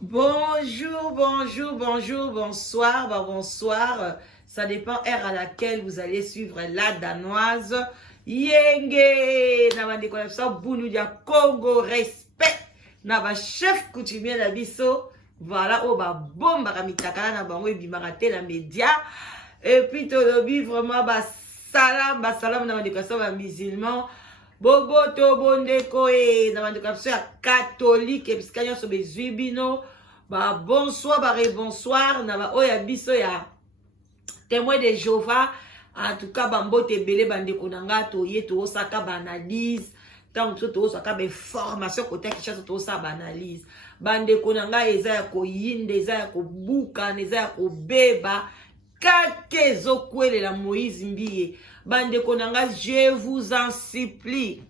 Bonjour, bonjour, bonjour, bonsoir, bonsoir. Ça dépend heure à laquelle vous allez suivre la danoise. Yenge! Nabande kwa ça boulou dia Congo respect. Naba chef coutumier na biso. Voilà, oh ba bomba kamitaka na bango ebimaka te na média. Et puis tolobi vraiment salam nabande kwa ça ba musulman. Bobo to bondeko na bande kwa ça catholique et piskanyo so bezwibino. Ba bonsoir, ba bonsoir, na ba oya biso ya témoin de Jéhovah. En tout cas, bambote belé bande konanga to ye to osaka banalise. Tant que to osaka be formation côté qui chasse to osaka banalise. Bande konanga eza ya ko yinde, eza ya ko buka, eza ya ko beba. Kake zokwele la Moïse Mbiye. Bande konanga, je vous en supplie.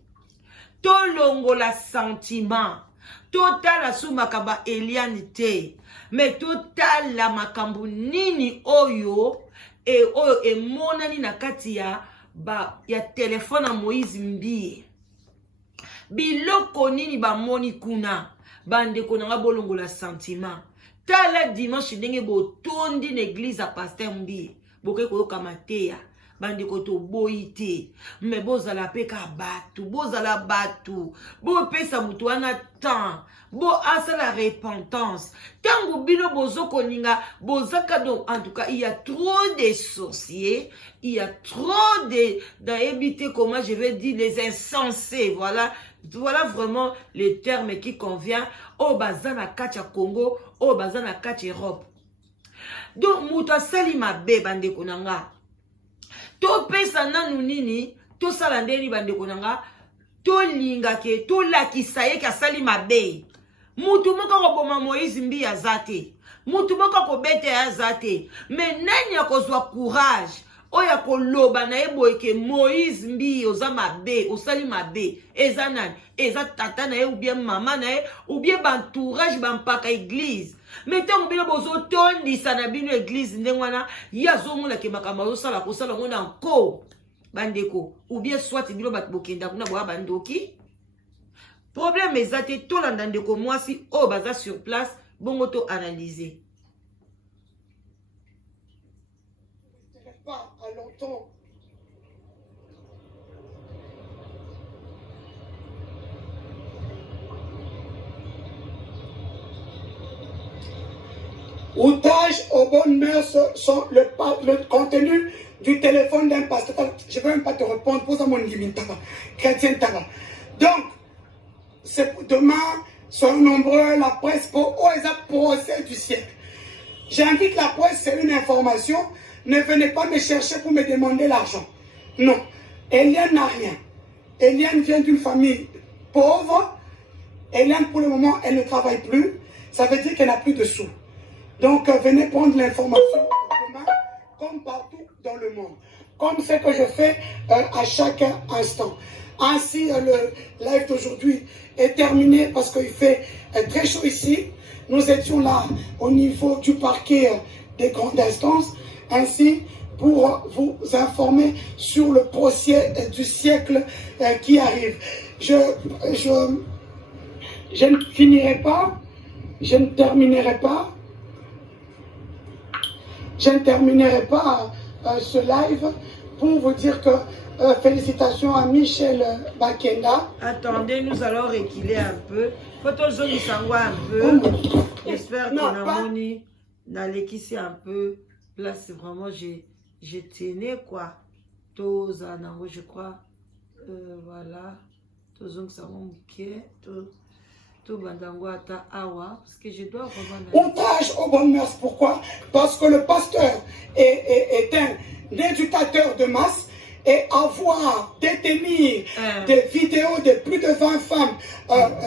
Tolongo la sentiment. Total la sous makaba elianite. Mais total la makambu nini oyo. Et oyo e monani na kati ya téléphone à Moïse Mbiye. Biloko nini ba moni kuna. Bande konanga bolongo la sentiment. Tala dimanche ndenge botondi l'église à pasteur Mbiye. Boke koyoka mateya. Bande koto boite. Mais bozala peka batu. Bozala batu. Bo pesa mutu wana temps. Bo asa la repentance. Tango bino bozo koninga. Bozaka donc. En tout cas, il y a trop de sorciers. Il y a trop d'habiter, comment je vais dire, les insensés. Voilà. Voilà vraiment le terme qui convient. Oh bazana kacha Congo. Oh bazana kacha Europe. Donc, muta sali mabe bande konanga. To pesa nanu nini, to salandeni bande konanga, to linga ke, to lakisa ye ka sali mabe. Mutu moka ko boma Moïse Mbiye azate. Mutu moka ko bete azate. Mais nani ya kozwa courage. Oya ko loba na ebo eke Moïse Mbiye oza mabe, osali mabe. Eza nani, eza tata na ye ou bien maman na ye, ou bien bantourage bampaka église. Mais tant que bozo tondi sana bino église ndengwana yazo mona ke makamba zo sala ko sala ngona encore bandeko ou bien soit bino bat bokenda kuna boa bandoki problème ezate to landa ndeko mwasi o baza sur place bongo to analyser pas à longtemps. Outrage aux bonnes mœurs sont le contenu du téléphone d'un pasteur. Je ne vais même pas te répondre, pose à mon limite, chrétien. Donc, demain, soyons nombreux, la presse pour le procès du siècle. J'invite la presse, c'est une information. Ne venez pas me chercher pour me demander l'argent. Non, Eliane n'a rien. Eliane vient d'une famille pauvre. Eliane, pour le moment, elle ne travaille plus. Ça veut dire qu'elle n'a plus de sous. Donc, venez prendre l'information demain, comme partout dans le monde. Comme ce que je fais à chaque instant. Ainsi, le live d'aujourd'hui est terminé parce qu'il fait très chaud ici. Nous étions là au niveau du parquet des grandes instances. Ainsi, pour vous informer sur le procès du siècle qui arrive. Je ne finirai pas, je ne terminerai pas. Je ne terminerai pas ce live pour vous dire que félicitations à Michel Bakenda. Attendez, nous allons reculer un peu. Faut zone sangwa un peu. J'espère qu'on a moni nalekisi un peu. Là, c'est vraiment, j'ai tenu quoi. Tous anango, je crois. Voilà. Tous zone sangwa parce que je dois revenir. Outrage aux bonnes mœurs, pourquoi? Parce que le pasteur est un éducateur de masse et avoir détenir des vidéos de plus de 20 femmes,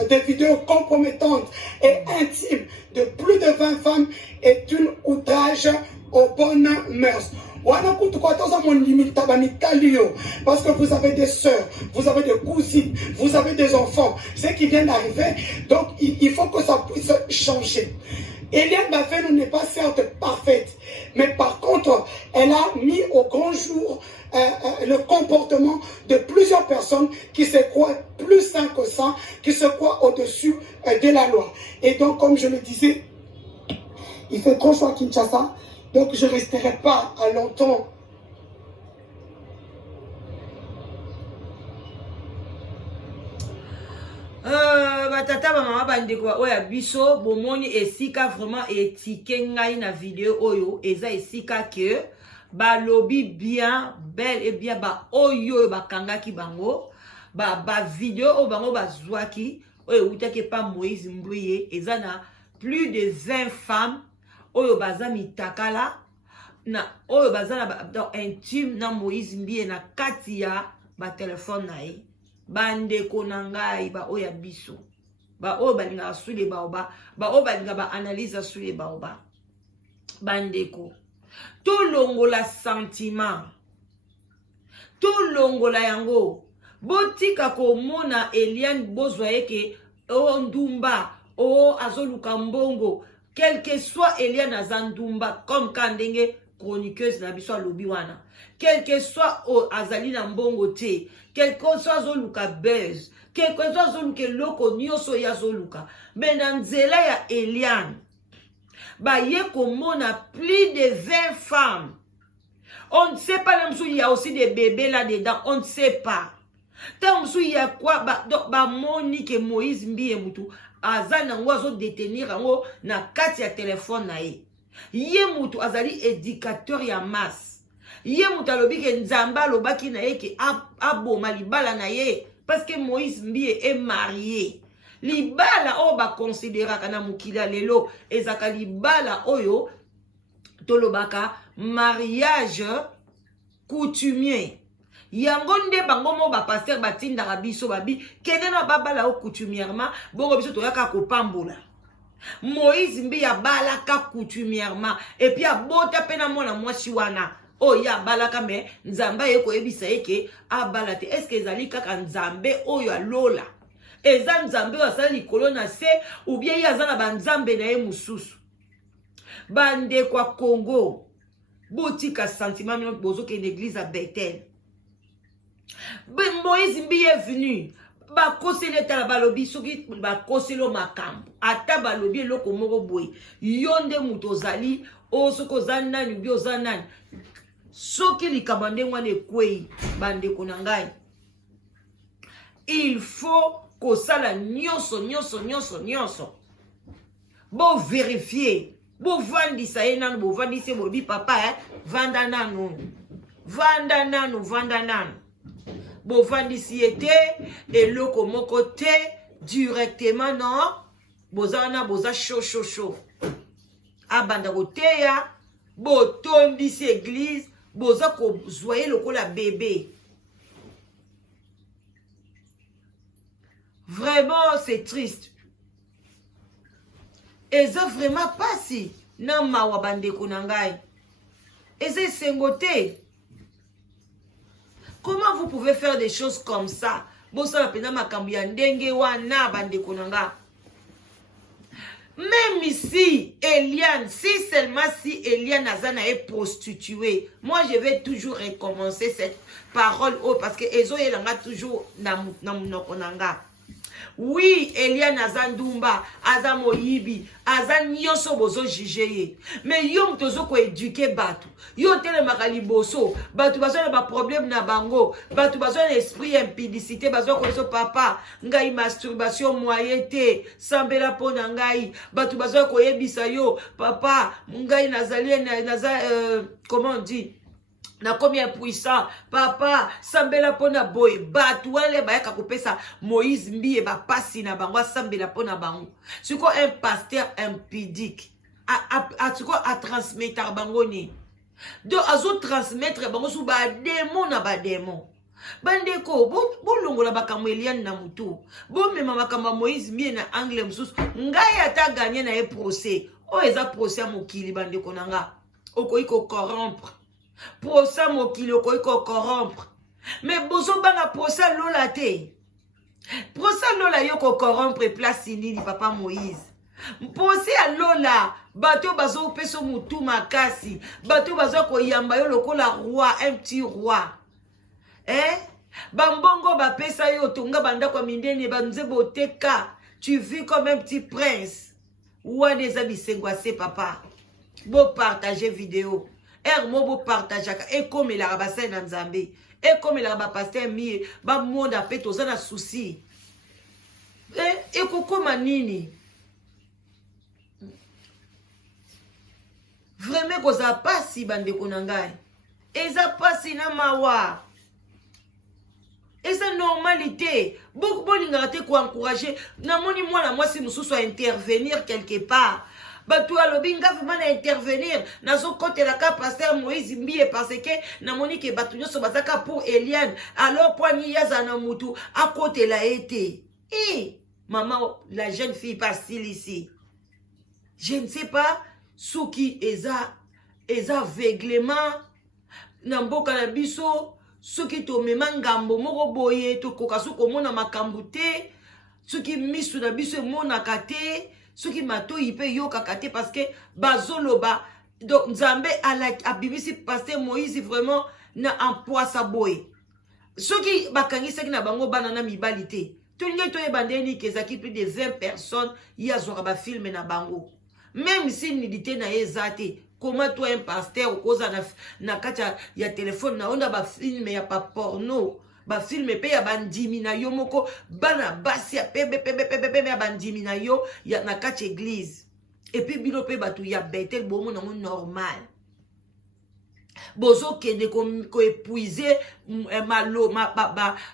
des vidéos compromettantes et intimes de plus de 20 femmes est un outrage aux bonnes mœurs. Parce que vous avez des sœurs, vous avez des cousines, vous avez des enfants, ce qui vient d'arriver, donc il faut que ça puisse changer. Eliane Bafénou n'est pas certes parfaite, mais par contre, elle a mis au grand jour le comportement de plusieurs personnes qui se croient plus sains que ça, qui se croient au-dessus de la loi. Et donc, comme je le disais Il fait trop chaud à Kinshasa. Donc je ne resterai pas à longtemps. Batata mama bandeko oya biso bomoni esika vraiment etike ngai na vidéo oyo eza esika que balobi bien bel et bien ba oyo bakangaki bango ba vidéo o bango bazwaki oyo utaki pa Moïse Mbouye eza na plus de 20 femmes oyo baza mitakala na oyo baza na intime na Moïse Mbouye na kati ya ba telefone na ye bandeko na ngai ba oya biso ba oyo balinga sule baoba ba oyo balinga ba analyse sule baoba bandeko to longola sentiment to longola yango botika komona Eliane bozwa yeke o ndumba o azoluka mbongo quel que soit Eliane azandumba comme kandenge chroniqueuse na biso alobi wana quel que soit azali na mbongo te quel que soit azoluka buzz quel que soit azoluka loko nyonso ya azoluka mais na nzela ya Eliane baye komona plus de 20 femmes. On ne sait pas, il y a aussi des bébés là-dedans, on ne sait pas. Tant il y a quoi, Monique et Moïse Mbouye mutu, aza na ngozo détenir ngo na kati ya téléphone na ye. Ye mutu azali éducateur ya masse. Ye mutu alobi ke nzamba lobaki na ye ke aboma libala na ye parce que Moïse Mbouye est marié. Libala o ba considéra kana mukila lelo ezaka libala oyo tolobaka mariage coutumier. Yango nde bango mo ba pasteur batinda biso babi kende na babala o coutumierement bongo biso toyaka kopambola. Moïse Mbouye abalaka coutumierement et puis abota pena mona mwasi wana. Oh ya balaka me nzamba yeko ebisa yeke abalate est-ce que ezali kaka nzambe oyo alola eza nzambe wasala likolo na se ou bien yaza na banzambe na ye mususu bande kwa Congo botika sentiment mino bozo ke l'église à Bethel Moïse Mbouye est venu ba kosele tala balobi soki ba koselo makambo ata balobi eloko moko boye yonde muto zali osoko zanani bio zanani soki likamande ngwana ekwei bande konangai il faut kosala nyonso bo vérifier bo vandisa ye nanu bo vandise bo bi papa vanda nanu bo vandisi ete eloko moko te directement non bozana boza chaud abanda koteya bo tondisi église boza ko zoyer lokola bébé. Vraiment, c'est triste. Et ça vraiment pas si. Non, ma wabande kunangai. Et c'est sengoté. Comment vous pouvez faire des choses comme ça? Bon, ça va ma ndenge wana bande kunanga. Même ici, Eliane, si seulement si Eliane Azana est prostituée, moi je vais toujours recommencer cette parole parce que Ezo Yelanga toujours na konanga. Oui, Eliane Azandumba, Azamoyibi, Azan Yoso bozo jugeye. Mais yom tozo ko éduquer batu. Yo tele makali boso, batu bazo na problème na bango, batu bazo na esprit impudicité, bazo ko so papa, ngai masturbation moyete, sambela pona ngai, batu bazo ko yebisa yo, papa, ngai nazali comment on dit? Na combien puissant papa sambela pona boy batu wale bayaka kopesa Moïse Mbouye ba pasi na bango sambela pona bango siko un pasteur impudique a transmettre bango ni do azo transmettre bango sou ba démon na ba démon bandeko bo longola bakambo Eliane na mutu bo mema makamba Moïse Mbouye na angle mususu ngai ata gagner na e procès o eza procès mokili bandeko nanga okoyi ko corrompre procès mokili okoyi ko corrompre mais bozo banga procès lola te procès lola yo ko corrompre place nini papa Moïse procès a lola bato bazo peso mutu makasi bato bazo ko yamba yo lokola roi un petit roi bambongo ba pesa yo tonga banda kwa mindene banze boteka tu vis comme un petit prince ou des amis sengwase papa Bo partager vidéo. Mo bo partager et comme il a rabassé dans Zambé. Et comme il a rabassé mi ba monde a fait aux na souci. Et koko manini. Vraiment ko za pasi bande konangai. Eza pasi na mawa. Eza normalité. Beaucoup bolinga te ko encourager. Na moni moi si mususu à intervenir quelque part. Batu alobi nga vraiment na intervenir nazo côté la ka pasteur Moïse Mbie parce que na moni ke batu nyoso bazaka pour Eliane alors poigni yaza na mutu à côté la été. Maman la jeune fille passe ici. Je ne sais pas Souki eza aveuglement na mboka na biso soki to mema ngambo moko boye to kokasu komona makambo te soki misu na biso monaka te soki mato ipe yokaka te parce que bazoloba donc Nzambe abimisi pasteur Moïse vraiment na empoisa boye soki bakangisaki na bango bana na mibali te tolingi toyebandeni kezaki plus de 20 personnes yazwaka bafilme na bango. Même si nidité na ezate, comment toi un pasteur ou cause na kacha ya téléphone na onda ba film ya pa porno, ba film pe ya bandimi na yo moko bana basi ya pebe ya bandimi na yo ya na kacha église. Et puis bino pe batu ya betel bomo na normal. Bozo kende ko épuiser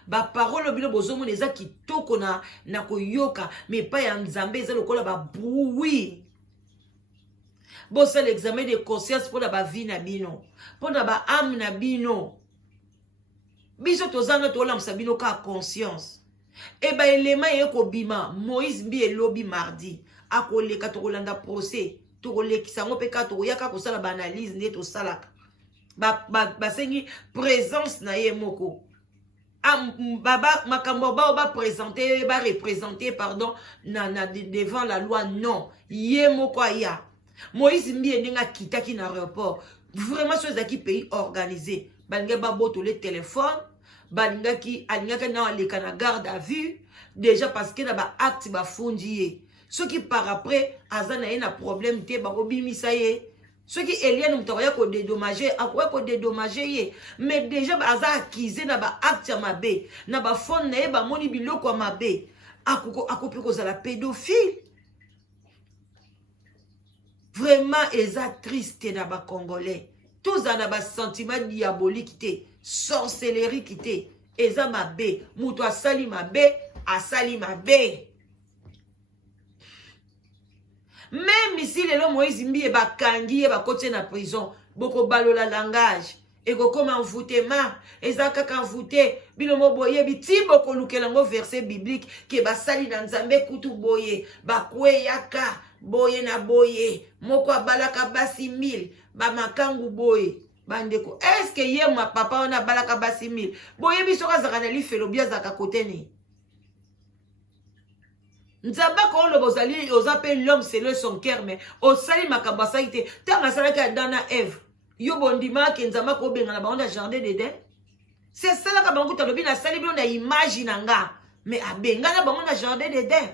ba parole bino bozo mo neza kitoko na koyoka mais pas ya Nzambe za lokola ba bruit. Bon, c'est l'examen de conscience pour la vie na bino. Pour la âme na bino. Biso tozanga to lam sabino ka conscience. Et ba elema yeko bima Moïse Mbi elobi mardi. Akoleka to kolanda procès. To kolekisa ngo pe ka to yaka ko sala ba analyse ne to salaka. Ba sengi présence na ye moko. Baba makambo ba présenter ba représenter pardon devant la loi non. Ye moko ya. Moïse Mbie nenga kitaki na aéroport. Vraiment chose qui pays organisé. Balinga baboto le téléphone, balinga ki alingaka na leka na garde à vue déjà parce que na ba acte ba fondier. Ce qui par après azana na problème te ba obimisa ye. Ce qui Eliane mutawaya ko dédommager, akwa ko dédommager ye. Mais déjà ba aza accusé na ba acte mabe, na ba fond na ye ba moni biloko mabe. Akopiko ko za la pédophile. Vraiment, eza triste na ba Congolais. Tous en a sentiment diabolique te, sorcellerie qui te, eza mabe, muto asali mabe, asali mabe. Même si le Moïse Mbie ba kangi ba kote na prison, boko balola langage, eko comme envoûtement, eza kaka envoûté, bilomo boye biti boko lukelango verset biblique ke ba sali na Nzambe kutu boye, ba kwe yaka boye na boye, moko abalaka basi 1000, ba makangu boye. Bandeko, est-ce que ye ma papa on a balaka basi 1000? Boye biso kazaka na lifelo bia zaka kote ni. Nzamba ko lo bozali ozappelle l'homme selon son cœur mais osali makambo saite tanga salaka dana Eve. Yo bondima ke nzamba ko benga na baonda jardin d'Éden. C'est ça la ka bango talobi na sali bi na image nanga mais abenga na bango na jardin d'Éden.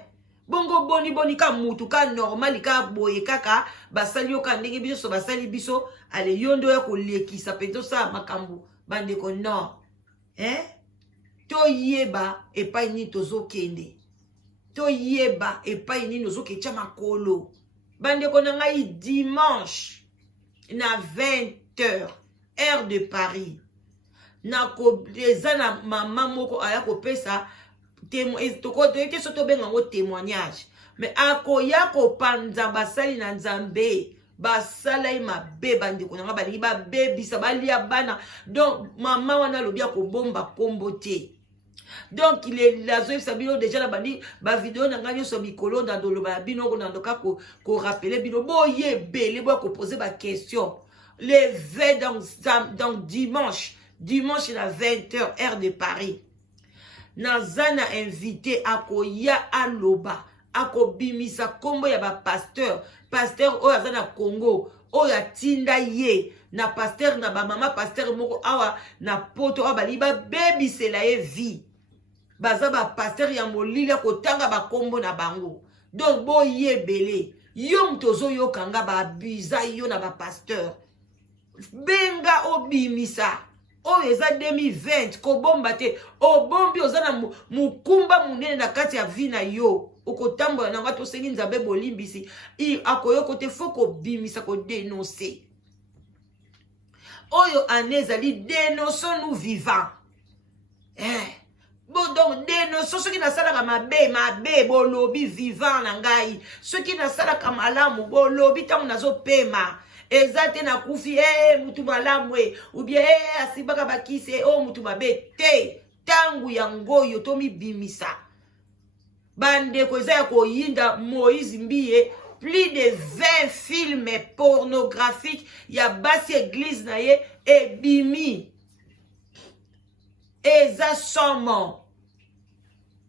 Bongo boni ka mutu ka normal ka boye kaka basali yo ka ndenge biso so basali biso ale yondo ya kolekisa pento sa makambo bande ko non to yeba e pa ni tozo kende to yeba e pa ni nozo ke chama kolo bande ko na ngai dimanche na 20h heure de Paris na ko ezana mama moko aya ko pesa témoignage mais akoya ko panza basali na Nzambe basalai mabe bandi ko nga balingi ba bebisa balia bana donc mama wana lobia ko bomba kombote donc il est la zoe sabino déjà la bandi ba vidéo na ngani so mikolo dans doloba bino ko nandoka ko rappeler bino boye belé bo ko poser ba question les veilles donc dimanche à 20h heure de Paris. Nazana invité akoya aloba akobimisa kombo ya ba pasteur oyo azana Congo oyo atinda ye na pasteur na ba mama pasteur moko awa na poto abali ba bebisela ye vie baza ba pasteur ya molili ko tanga ba kombo na bango donc boye belé yo mtozo yo kanga ba abusa yo na ba pasteur benga obimisa oyo eza 2020 kobomba te obombi oza na mukumba munene na kati ya vi na yo okotambola nango tosengi nzambe bolimbisi akoyoko te fo kobimisa kodenonse oyo ane ezali dénonçons nous vivants bon donc dénonçons soki nasalaka mabe bolobi vivant na ngai soki nasalaka malamu bolobi ntango nazopema eza te nakufi mutu malamu ou bien asibaka bakisi mutu mabe te ntango yango oyo tomibimisa bandeko eza ya koyinda Moïse Mbiye plus de 20 films pornographiques ya basi église na ye ebimi eza somo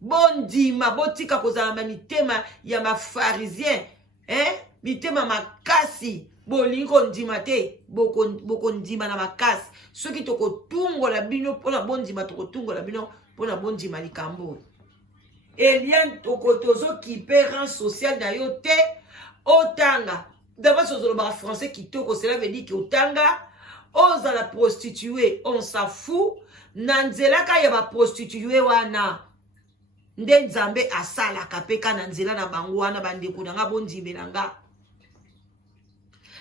bondima botika kozala na mitema ya mafarisien mitema makasi bolingi kondima te bokondima na makasi soki tokotungola bino mpona bondima tokotungola bino mpona bondima likambo Eliane tozokipe rang social na yo te otanga d'abord sozolobaka français kitoko cela veut dire que otanga ozala prostituée on s'en fout na nzela ka ya baprostituée wana nde nzambe asalaka mpe ka na nzela na bango wana bandeko na nga bondimela nga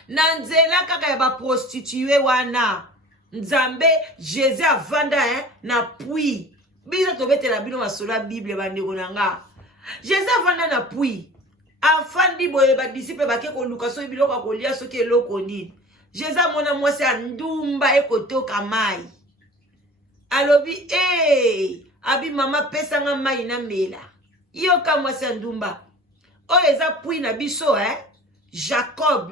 na nzela kaka ya baprostituée wana nzambe Jésus avanda na pui biso tobetela bino masolo ya Bible bandeko na nga Jésus avanda na pui afandi boye badisiple bake koluka soki biloko akolia soki eloko nini Jésus amona mwasi ya ndumba ekotoka mai alobi abi mama pesanga mai na mela yoka mwasi ya ndumba oyo eza pui na biso Jacob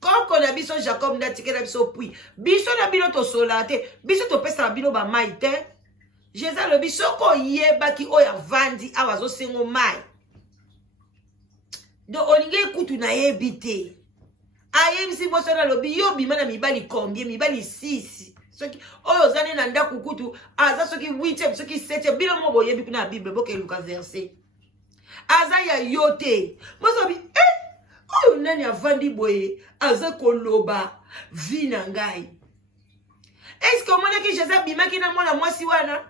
koko na biso Jacob ndatike na biso pui biso na bino tosola te biso topesa na bino ba mai te Jésus alobi soko yebaki oyo avandi awa azosengo mai donc olingi ekutu na yebi te ayebisi moso na lobi yo bima na mibali combien mibali 6 soki oyo ozane na ndako kutu aza soki 8e soki 7e bino mo boyebi kuna Bible bokeluka verset aza ya yo te moso bi oyo nani avandi boye aza koloba vi na ngai est-ce que omonaki Jésus abimaki na mwana mwasi wana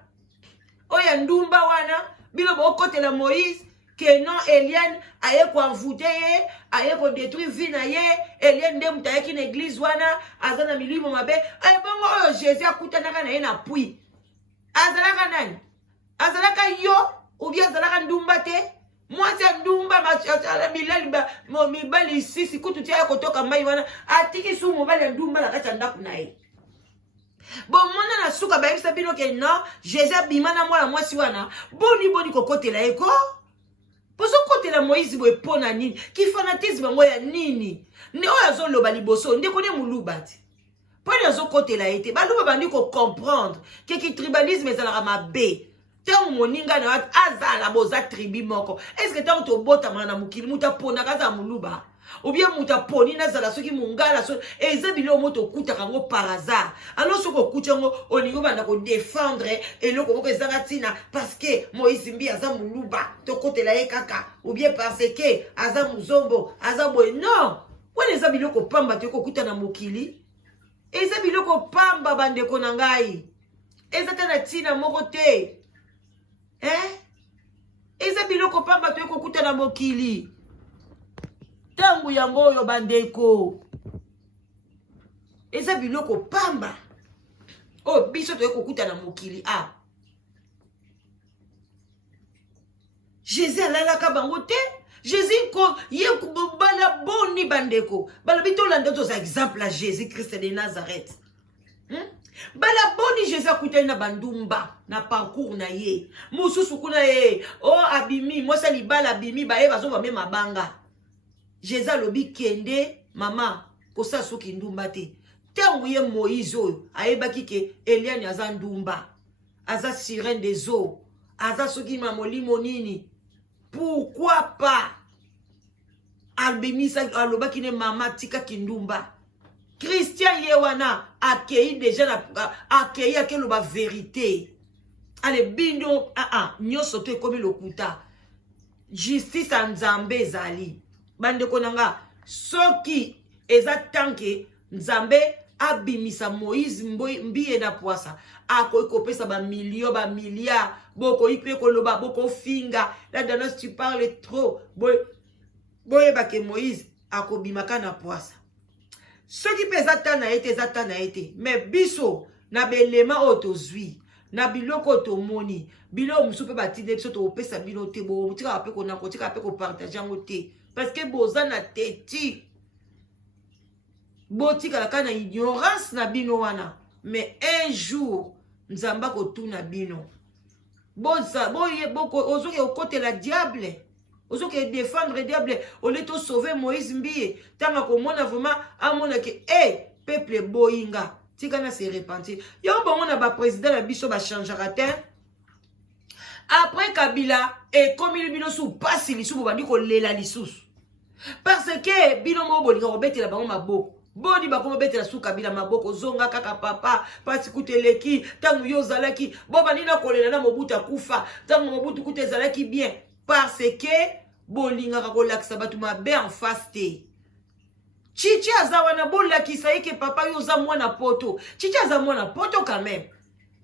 oyo ndumba wana bino bokotela Moïse que non Eliane aye koenvoûter ye aye kodétruire vie na ye Eliane nde mutu ayeki na église wana aza na milimo mabe bongo oyo Jésus akutanaka na ye na pui azalaka nani azalaka yo ou bien azalaka ndumba te mwasi ya ndumba mibali 6 kutu tia ya kotoka mai wana atiki su mobali ya ndumba na kati ya ndako na ye bon mwana na suka bayebisa bino ke non Jésus abima na mwana mwasi wana boni kokotela ye ko poso kotela Moïse boye pona nini ki fanatisme ngo ya nini ne oyo azoloba liboso ndeko ne muluba ti pona azokotela ete baluba bandi ko comprendre ke ki tribalisme ezalaka mabe tango moninga na azala boza tribi moko est-ce que tango tobota mwana mukili muta pona kaza muluba ou bien muta poni na zala soki mungala so eza bilo moto kuta kango par hasard alors soko kuchango oningo banda ko défendre eloko boko ezanga tina parce que Moïse Mbi aza muluba to kotela ye kaka ou bien parce que aza muzombo aza boy non wana eza biloko pamba to ko kuta na mokili eza biloko pamba bandeko na ngai eza tana tina moko te eza biloko pamba to ko kuta na mokili tangu yango oyo bandeko eza biloko pamba biso toye kokuta na mokili Jésus alalaka bango te Jésus ko ye bala boni bandeko balobi tolanda toza exemple à Jésus Christ de Nazareth bala boni Jésus akutani na bandumba na parcours na ye mususu kuna ye abimi mwasa libala abimi baye bazoba me mabanga Jésus alobi kende mama kosa soki ndumba te tangu ye Moïse oyo ayebaki ke Eliane aza ndumba aza sirène des eaux aza soki molimo nini pourquoi pas albimisa alobaki ne mama tika kindumba Christian ye wana akei déjà akei akeloba vérité ale bindo nyonso to ekomi lokuta justice ya Nzambe ezali bande konanga soki eza tanke nzambe abimisa Moïse mbiye na poisa akoki kopesa ba milliard boko ipe koloba boko finga la danos tu parles trop boye bake Moïse akobimaka na poisa soki pe eza ta na ete mais biso na belema oyo tozwi na biloko tomoni biloko mosusu mpe batinde biso topesa bino te botika mpe konako tika mpe kopartage yango te parce que boza na teti botikala kaka na ignorance na bino wana mais un jour nzamba kotuna bino ozoki okotela diable ozoki défendre diable ole to sauver Moïse mbiye tanga komona vraiment amona ke peuple boyinga tika na se repentir yo bongo na ba président na biso ba changera te après Kabila ekomi bino sous pasi lisusu bandi kolela lisusu parce que bino mo bolinga kobetela bango maboko boni bakoma betela sous Kabila maboko zonga kaka papa pasi kuteleki tangu yo zalaki boba nina kolela na Mobutu kufa tangu Mobutu kutezalaki bien parce que bolinga kolakisa batu mabe en face te Chichi azawana bolakisa eke papa yo za mwana poto Chichi aza mwana poto quand même.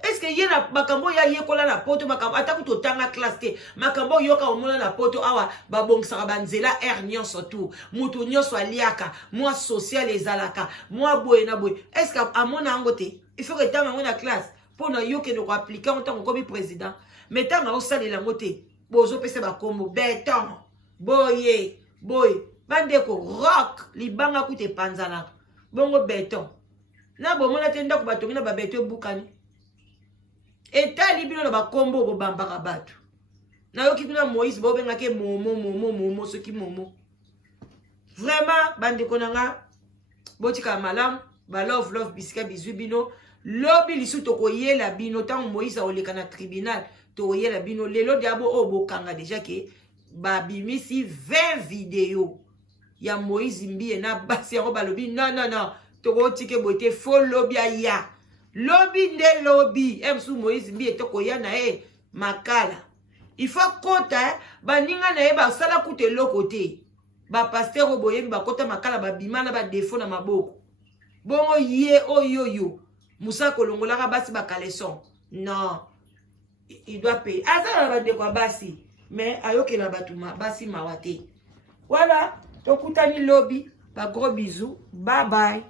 Est-ce que yena makambo ya yekola na poto makambo ataku totanga classe te makambo yoka omona na poto awa babongisa banzela nyonso tout mutu nyonso aliaka moi social ezalaka moi boye na boye est-ce que amona ngo te il faut que tanga ngona classe pour na yoke no appliquer en tant que président mais tanga osalela ngote bozo pese ba kombo beton boye bandeko rock libanga kute panzala bongo beton na bomona te ndako batongi na ba beton bukani eta libino na ba kombo bo bambaka batu na yoki kuna Moïse bo benga ke momo soki momo vraiment bandeko nanga botika malam ba love bisika bizu bino lobi lisu to koyela bino tant Moïse oleka na tribunal to yela bino lelo diabo obokanga déjà ke ba bimisi 20 vidéos ya Moïse mbiye na basi ya balobi non toko tike bote faux lobby ya lobby nde lobby emsu Moïse mbiye toko ya na makala il faut kota baninga na ba sala kute lokote ba pasteur boyebi ba kota makala ba bimana ba défaut na maboko bongo ye oyoyo musa kolongola ka basi ba kaleson non il doit payer azala ba de kwa basi mais ayokela batuma basi mawate voilà tokutani lobby ba gros bisous bye bye.